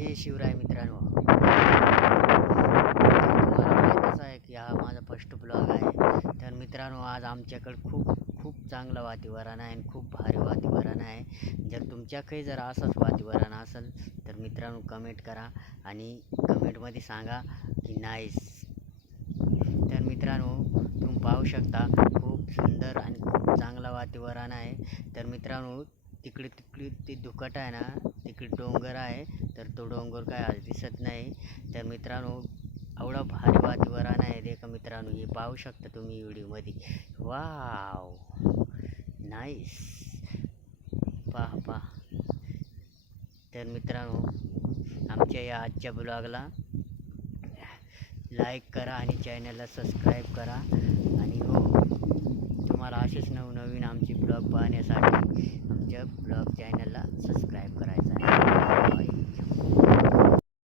जय शिवराय मित्रांनो. तुम्हाला माहीतच आहे की हा माझा फर्स्ट ब्लॉग आहे. तर मित्रांनो, आज आमच्याकडे खूप चांगलं वातावरण आहे आणि खूप भारी वातावरण आहे. जर तुमच्याकडे जर असंच वातावरण असेल तर मित्रांनो कमेंट करा आणि कमेंटमध्ये सांगा की नाईस. तर मित्रांनो, तुम्ही पाहू शकता खूप सुंदर आणि खूप चांगलं वातावरण आहे. तर मित्रांनो, तिकडे ते धुकट आहे ना, तिकडे डोंगर आहे. तर तो डोंगर काय आज दिसत नाही. तर मित्रांनो, एवढं भारी वातावरण आहे रे का मित्रांनो, हे पाहू शकता तुम्ही व्हिडिओमध्ये. Wow, nice. पहा. तर मित्रांनो, आमच्या या आजच्या ब्लॉगला लाईक करा आणि चॅनलला सबस्क्राईब करा. आणि हो, तुम्हाला असेच नवनवीन आमचे ब्लॉग पाहण्यासाठी आमच्या ब्लॉग चॅनलला सबस्क्राईब करायचं.